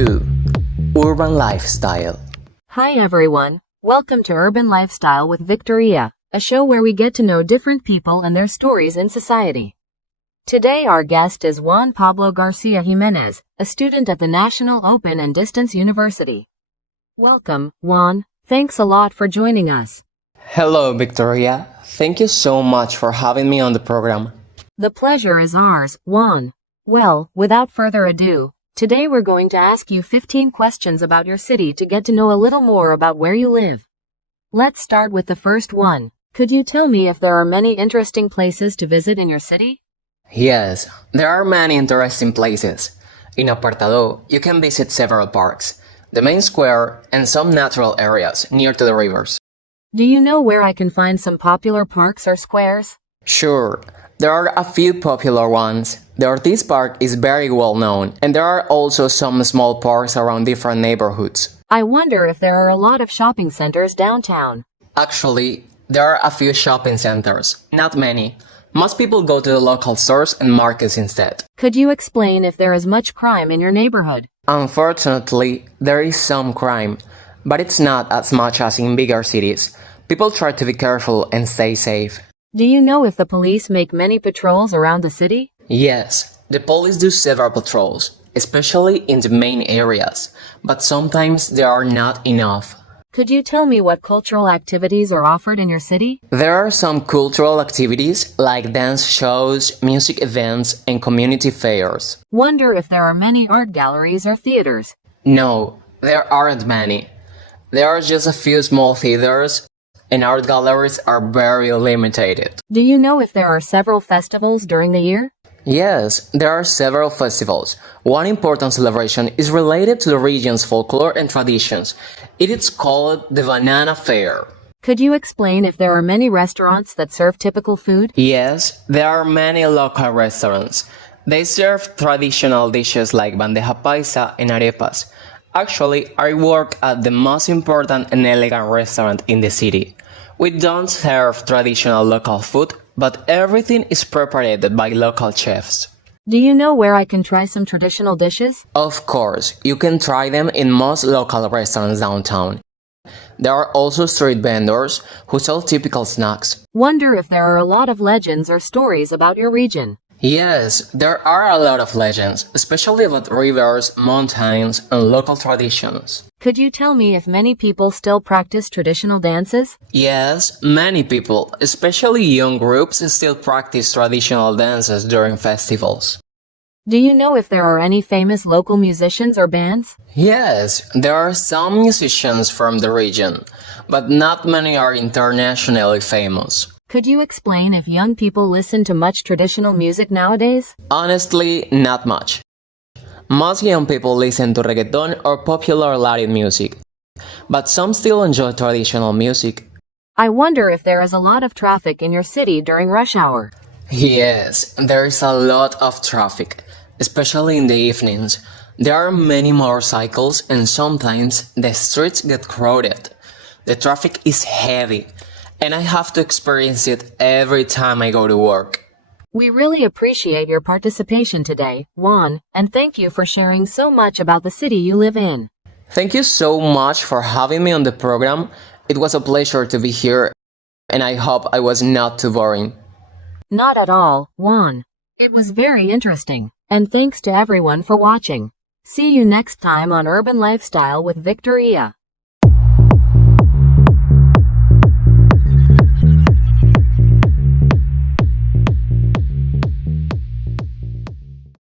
2. Urban Lifestyle. Hi everyone, welcome to Urban Lifestyle with Victoria, a show where we get to know different people and their stories in society. Today our guest is Juan Pablo Garcia Jimenez, a student at the National Open and Distance University. Welcome, Juan. Thanks a lot for joining us. Hello, Victoria. Thank you so much for having me on the program. The pleasure is ours, Juan. Well, without further ado, today we're going to ask you 15 questions about your city to get to know a little more about where you live. Let's start with the first one. Could you tell me if there are many interesting places to visit in your city? Yes, there are many interesting places. In Apartado, you can visit several parks, the main square, and some natural areas near to the rivers. Do you know where I can find some popular parks or squares? Sure, there are a few popular ones. The Ortiz Park is very well known, and there are also some small parks around different neighborhoods. I wonder if there are a lot of shopping centers downtown. Actually, there are a few shopping centers, not many. Most people go to the local stores and markets instead. Could you explain if there is much crime in your neighborhood? Unfortunately, there is some crime, but it's not as much as in bigger cities. People try to be careful and stay safe. Do you know if the police make many patrols around the city? Yes, the police do several patrols, especially in the main areas, but sometimes there are not enough. Could you tell me what cultural activities are offered in your city? There are some cultural activities like dance shows, music events, and community fairs. Wonder if there are many art galleries or theaters. No, there aren't many. There are just a few small theaters, and art galleries are very limited. Do you know if there are several festivals during the year? Yes, there are several festivals. One important celebration is related to the region's folklore and traditions. It is called the Banana Fair. Could you explain if there are many restaurants that serve typical food? Yes, there are many local restaurants. They serve traditional dishes like bandeja paisa and arepas. Actually, I work at the most important and elegant restaurant in the city. We don't serve traditional local food, but everything is prepared by local chefs. Do you know where I can try some traditional dishes? Of course, you can try them in most local restaurants downtown. There are also street vendors who sell typical snacks. Wonder if there are a lot of legends or stories about your region. Yes, there are a lot of legends, especially about rivers, mountains, and local traditions. Could you tell me if many people still practice traditional dances? Yes, many people, especially young groups, still practice traditional dances during festivals. Do you know if there are any famous local musicians or bands? Yes, there are some musicians from the region, but not many are internationally famous. Could you explain if young people listen to much traditional music nowadays? Honestly, not much. Most young people listen to reggaeton or popular Latin music, but some still enjoy traditional music. I wonder if there is a lot of traffic in your city during rush hour. Yes, there is a lot of traffic, especially in the evenings. There are many motorcycles and sometimes the streets get crowded. The traffic is heavy, and I have to experience it every time I go to work. We really appreciate your participation today, Juan, and thank you for sharing so much about the city you live in. Thank you so much for having me on the program. It was a pleasure to be here, and I hope I was not too boring. Not at all, Juan. It was very interesting, and thanks to everyone for watching. See you next time on Urban Lifestyle with Victoria.